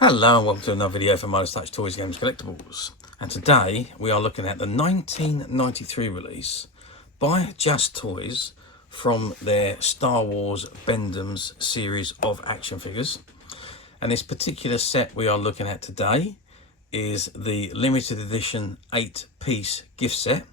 Hello and welcome to another video from Midas Touch Toys, Games, Collectibles. And today we are looking at the 1993 release by Justoys from their Star Wars BendEms series of action figures. And this particular set we are looking at today is the limited edition 8-piece gift set,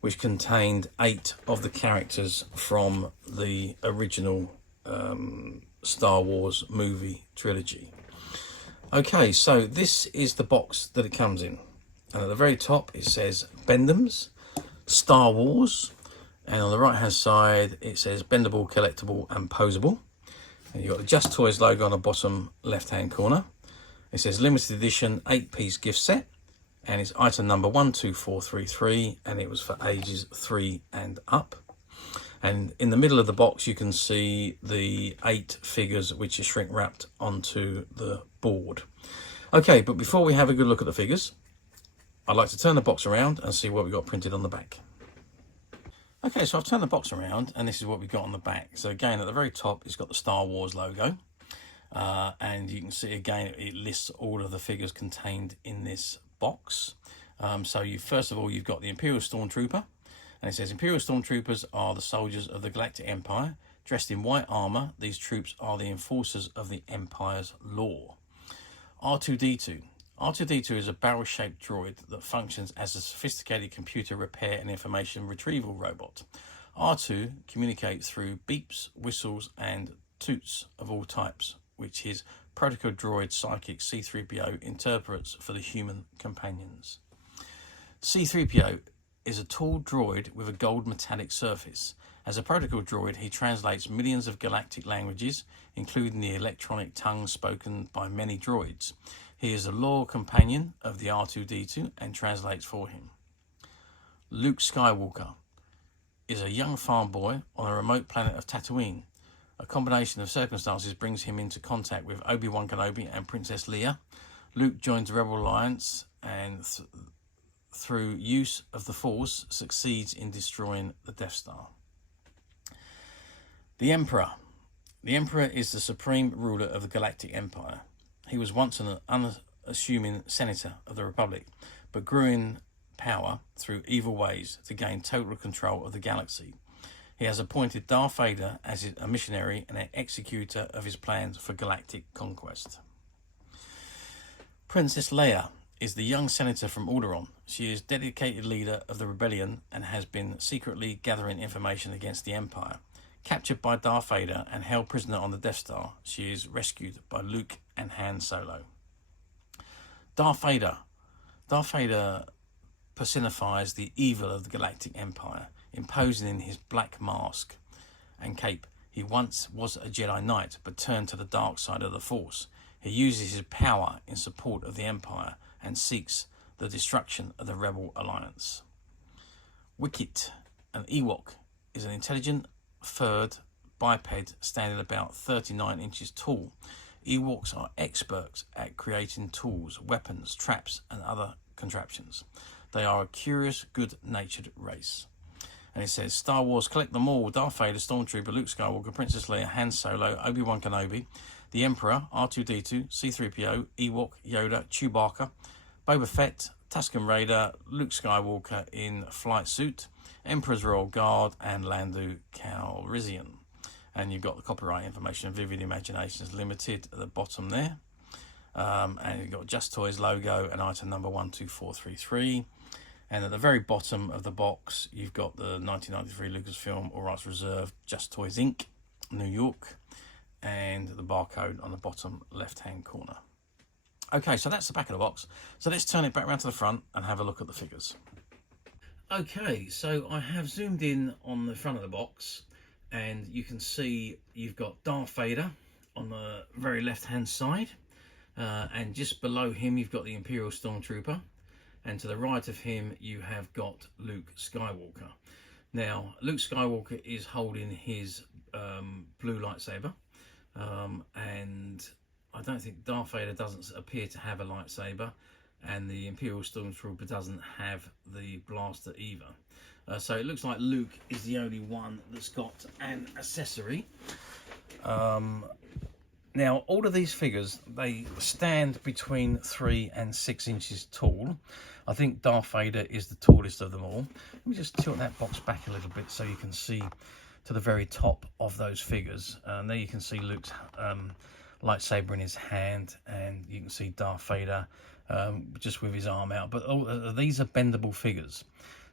which contained 8 of the characters from the original Star Wars movie trilogy. Okay, so this is the box that it comes in, and at the very top it says BendEms, Star Wars, and on the right hand side it says Bendable, Collectable and Poseable. And you've got the Justoys logo on the bottom left hand corner. It says limited edition 8-piece gift set, and it's item number 12433, and it was for ages 3 and up. And in the middle of the box you can see the 8 figures which are shrink wrapped onto the board. Okay, but before we have a good look at the figures, I'd like to turn the box around and see what we got printed on the back. Okay, so I've turned the box around and this is what we got on the back. So again, at the very top it's got the Star Wars logo, and you can see again it lists all of the figures contained in this box. So first of all you've got the Imperial Stormtrooper. And it says, Imperial Stormtroopers are the soldiers of the Galactic Empire. Dressed in white armour, these troops are the enforcers of the Empire's law. R2-D2. R2-D2 is a barrel-shaped droid that functions as a sophisticated computer repair and information retrieval robot. R2 communicates through beeps, whistles and toots of all types, which his protocol droid psychic C-3PO interprets for the human companions. C-3PO is a tall droid with a gold metallic surface. As a protocol droid, he translates millions of galactic languages, including the electronic tongue spoken by many droids. He is a loyal companion of the R2-D2 and translates for him. Luke Skywalker is a young farm boy on a remote planet of Tatooine. A combination of circumstances brings him into contact with Obi-Wan Kenobi and Princess Leia. Luke joins the Rebel Alliance and through use of the Force succeeds in destroying the Death Star. The Emperor. The Emperor is the supreme ruler of the Galactic Empire. He was once an unassuming senator of the Republic, but grew in power through evil ways to gain total control of the galaxy. He has appointed Darth Vader as a missionary and an executor of his plans for galactic conquest. Princess Leia is the young senator from Alderaan. She is dedicated leader of the rebellion and has been secretly gathering information against the Empire. Captured by Darth Vader and held prisoner on the Death Star, she is rescued by Luke and Han Solo. Darth Vader. Darth Vader personifies the evil of the Galactic Empire, imposing in his black mask and cape. He once was a Jedi Knight, but turned to the dark side of the Force. He uses his power in support of the Empire and seeks the destruction of the Rebel Alliance. Wicket, an Ewok, is an intelligent furred biped standing about 39 inches tall. Ewoks are experts at creating tools, weapons, traps and other contraptions. They are a curious, good-natured race. And it says, Star Wars, collect them all. Darth Vader, Stormtrooper, Luke Skywalker, Princess Leia, Han Solo, Obi-Wan Kenobi, the Emperor, R2-D2, C-3PO, Ewok, Yoda, Chewbacca, Boba Fett, Tusken Raider, Luke Skywalker in flight suit, Emperor's Royal Guard, and Lando Calrissian. And you've got the copyright information, Vivid Imaginations Limited at the bottom there. And you've got Justoys logo and item number 12433. And at the very bottom of the box, you've got the 1993 Lucasfilm All Rights Reserved Justoys Inc., New York, and the barcode on the bottom left-hand corner. Okay, so that's the back of the box. So let's turn it back around to the front and have a look at the figures. Okay, so I have zoomed in on the front of the box, and you can see you've got Darth Vader on the very left-hand side, and just below him you've got the Imperial Stormtrooper. And to the right of him, you have got Luke Skywalker. Now, Luke Skywalker is holding his blue lightsaber. And I don't think Darth Vader doesn't appear to have a lightsaber. And the Imperial Stormtrooper doesn't have the blaster either. So it looks like Luke is the only one that's got an accessory. Now, all of these figures, they stand between 3 and 6 inches tall. I think Darth Vader is the tallest of them all. Let me just tilt that box back a little bit so you can see to the very top of those figures. There you can see Luke's lightsaber in his hand, and you can see Darth Vader just with his arm out. But these are bendable figures,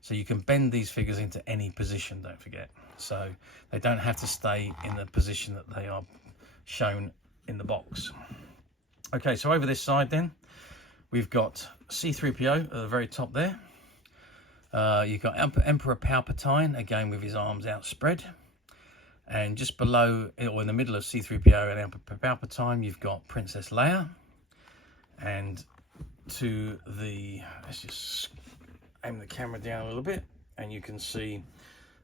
so you can bend these figures into any position, don't forget. So they don't have to stay in the position that they are shown in the box. Okay, so over this side then, we've got C-3PO at the very top there. You've got Emperor Palpatine, again with his arms outspread. And just below, or in the middle of C-3PO and Emperor Palpatine, you've got Princess Leia. And to the, let's just aim the camera down a little bit, and you can see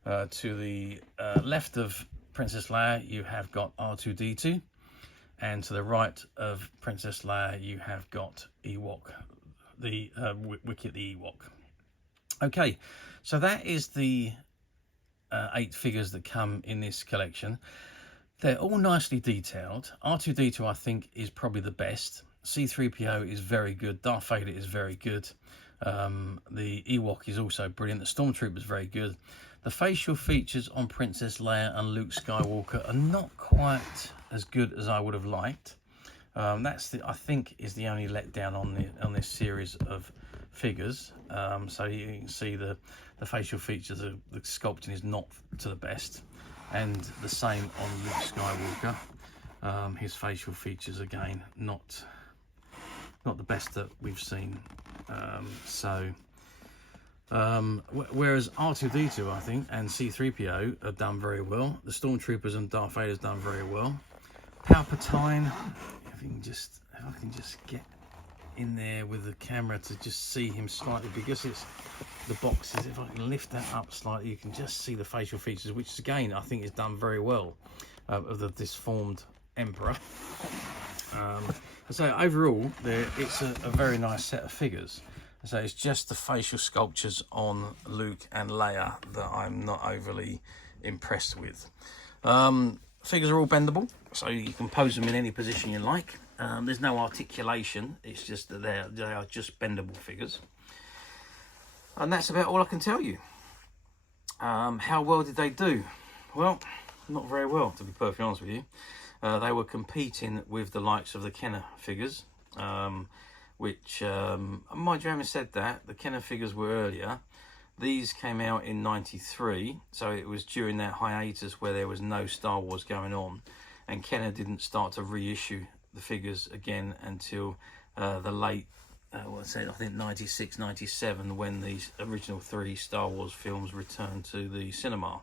to the left of Princess Leia, you have got R2-D2. And to the right of Princess Leia, you have got Ewok, the Wicket the Ewok. Okay, so that is the 8 figures that come in this collection. They're all nicely detailed. R2-D2, I think, is probably the best. C-3PO is very good. Darth Vader is very good. The Ewok is also brilliant. The Stormtrooper is very good. The facial features on Princess Leia and Luke Skywalker are not quite as good as I would have liked. That's I think is the only letdown on this series of figures. So you can see the facial features, the sculpting is not to the best, and the same on Luke Skywalker. His facial features again not the best that we've seen. Whereas R2-D2, I think, and C-3PO have done very well. The Stormtroopers and Darth Vader's done very well. Palpatine, if I can just get in there with the camera to just see him slightly, because it's the boxes. If I can lift that up slightly, you can just see the facial features, which again I think is done very well of the disformed Emperor. So overall, it's a very nice set of figures. So it's just the facial sculptures on Luke and Leia that I'm not overly impressed with. Figures are all bendable, so you can pose them in any position you like. There's no articulation, it's just that they are just bendable figures. And that's about all I can tell you. How well did they do? Well, not very well, to be perfectly honest with you. They were competing with the likes of the Kenner figures, which, mind you, having said that, the Kenner figures were earlier. These came out in '93, so it was during that hiatus where there was no Star Wars going on, and Kenner didn't start to reissue the figures again until the late, I think 96, 97, when these original 3 Star Wars films returned to the cinema.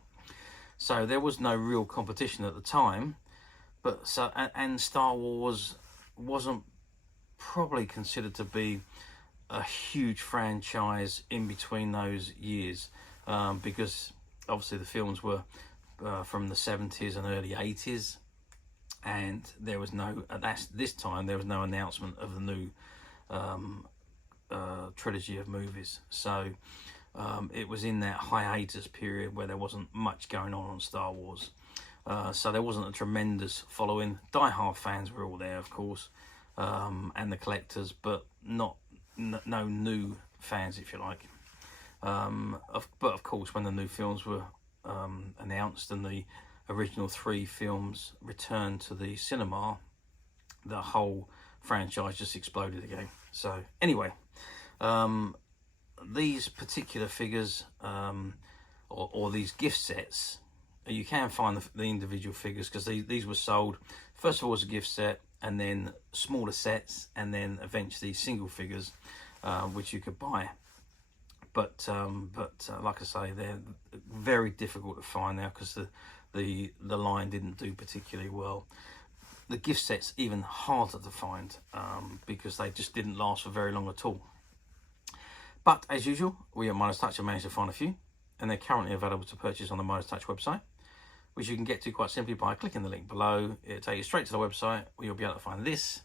So there was no real competition at the time, but and Star Wars wasn't probably considered to be a huge franchise in between those years, because obviously the films were from the 70s and early 80s, and there was no, this time there was no announcement of the new trilogy of movies. So it was in that hiatus period where there wasn't much going on Star Wars. So there wasn't a tremendous following. Die-hard fans were all there, of course, and the collectors, but no new fans, if you like. But of course, when the new films were announced and the original 3 films returned to the cinema, the whole franchise just exploded again. So anyway, these particular figures, or these gift sets, you can find the individual figures, because these were sold first of all as a gift set, and then smaller sets, and then eventually single figures, which you could buy. But like I say, they're very difficult to find now, because the line didn't do particularly well. The gift sets even harder to find, because they just didn't last for very long at all. But as usual, we at Midas Touch have managed to find a few, and they're currently available to purchase on the Midas Touch website, which you can get to quite simply by clicking the link below. It'll take you straight to the website, where you'll be able to find this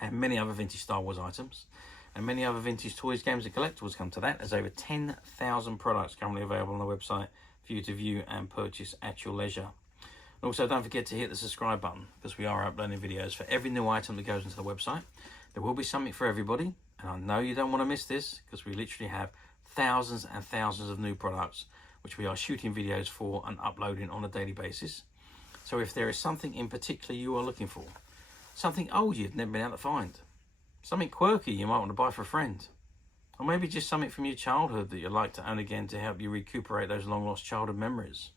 and many other vintage Star Wars items, and many other vintage toys, games and collectibles come to that. There's over 10,000 products currently available on the website for you to view and purchase at your leisure. Also, don't forget to hit the subscribe button, because we are uploading videos for every new item that goes into the website. There will be something for everybody, and I know you don't want to miss this, because we literally have thousands and thousands of new products which we are shooting videos for and uploading on a daily basis. So if there is something in particular you are looking for, something old you've never been able to find, something quirky you might want to buy for a friend, or maybe just something from your childhood that you'd like to own again to help you recuperate those long lost childhood memories,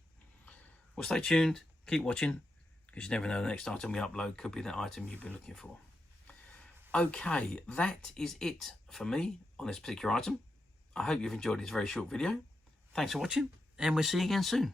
well, stay tuned, keep watching, because you never know, the next item we upload could be that item you've been looking for. Okay, that is it for me on this particular item. I hope you've enjoyed this very short video. Thanks for watching, and we'll see you again soon.